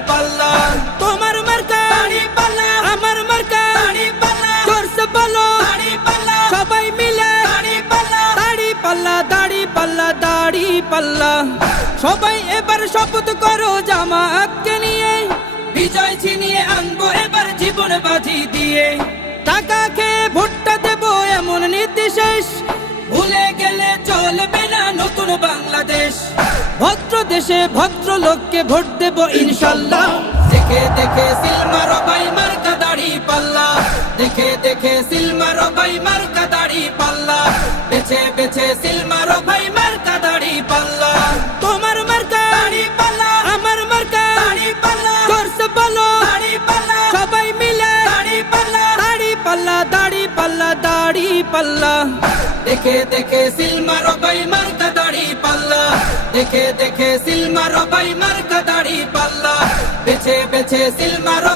পাল্লা। তোমার মার্কা। পাল্লা। আমার মার্কা। সবাই মিলে। দাড়ি পাল্লা দাড়ি পাল্লা দাড়ি পাল্লা। সবাই এবার শপথ করো জামাতকে নিয়ে। বিজয় ছিনিয়ে আনব এবার জীবন বাজি দিয়ে। টাকা দেশে ভদ্র লোককে ভোট দেব ইনশাল্লাহ। দেখে দেখে সিলমারো বাই মার্কা দাড়ি পাল্লা। দেখে দেখে সিলমারো বাই মার্কা দাড়ি পাল্লা। বেছে বেছে সিলমারো ভাই মার্কা দাড়ি পাল্লা। তোমার মার্কা দাড়ি পাল্লা, আমার মার্কা দাড়ি পাল্লা। জোরসে বলো, দাড়ি পাল্লা। সবাই মিলে দাড়ি পাল্লা দাড়ি পাল্লা দাড়ি পাল্লা দাড়ি পাল্লা। দেখে দেখে সিলমারো ভাই মার্কা দাড়ি পাল্লা। দেখে দেখে সিলমারো ভাই মার্কা দাড়ি পাল্লা বেছে বেছে সিলমারো